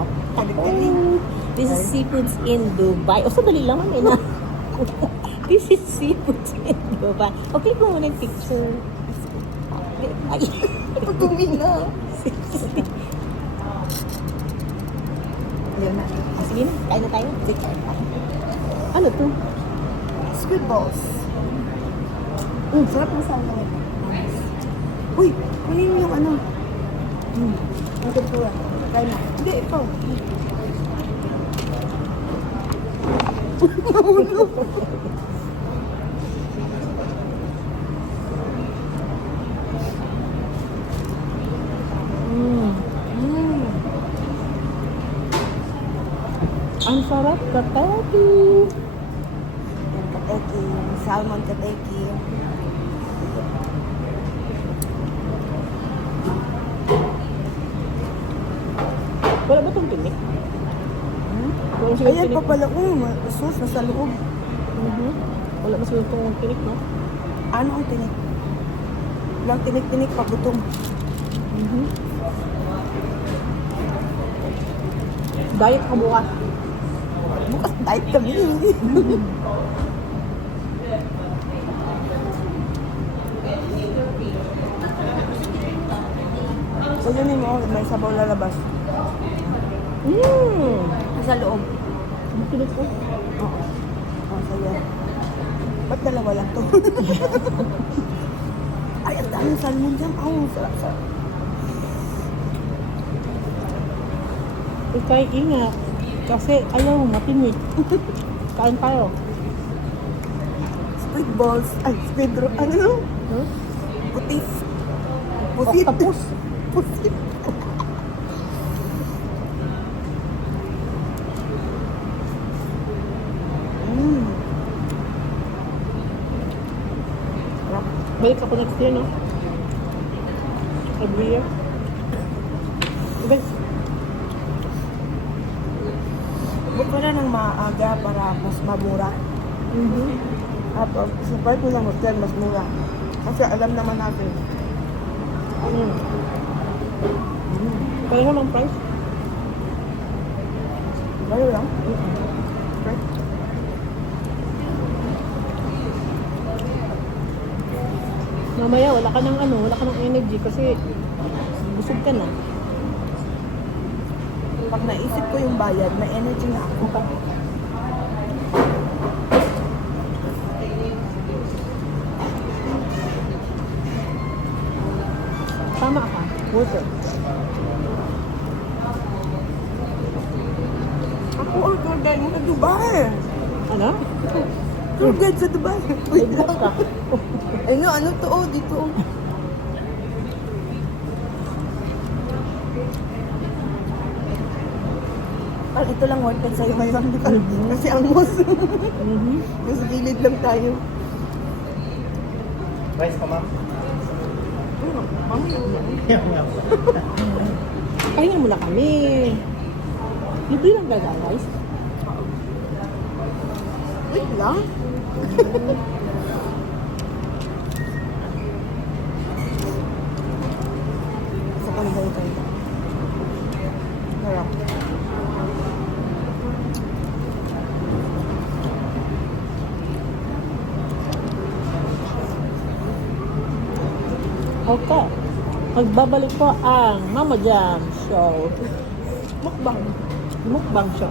Wow. Galing-galing. This is seafoods in Dubai. O, sandali lang, mami na. This is seafoods in Dubai. Okay ko muna yung picture. Ay, Pagdumi na. Yan na. sige na, kain na tayo. Ano to? Squid balls. Sarap ng sana nito. Uy, kunin yung ano. Ang kultura. Try na. Hindi, ito. Ang sarap, kateki. Yung kateki. Salmon kateki. Wala ba itong tinik? Wala siguro Ayan tinik. pa pala. Sus, nasa loob. Wala ba siguro itong tinik, no? Ano ang tinik? Walang tinik-tinik pa, gutom. Diet ka bukas. Bukas diet kami. So yun mo, may sabaw lalabas. Nasa loob. Ang tinik ko. Oo. Oh, saya. Ba't dalawa lang to? Ay, ang daming salmon dyan. Sarap. Ikay ingat. Kasi ayaw, matinik. Kain tayo. Squid balls. Ay, squid roll. Ano? Putis. Pusit. Octopus. Pusit. Sarap. Balik ako next year, no? Every year. Okay. Buka na ng maaga para mas mamura. Tapos, support mo ng hotel, mas mura. Kasi alam naman natin. Pareho lang price. Bayo lang. Okay. Mamaya, wala ka ng energy kasi busog ka na. Pag naisip ko yung bayad, may energy na ako. Tama ka. Worth it. Ako ang tour guide mo sa Dubai. Ano? Tour guide sa Dubai. Wait Nag-book lang. ka. Ay no, ano to? Oh, dito. Al, ito lang worth it sa'yo ngayon. Kasi ang most. Mas gilid lang tayo. Rice ka, ma'am? Mamaya yan. Pahinga muna kami. Libre lang talaga, guys. Wait lang. Sa kanila ito. Sarap. Okay. Magbabalik po ang Mama Jam Show. Mukbang. Mukbang siya.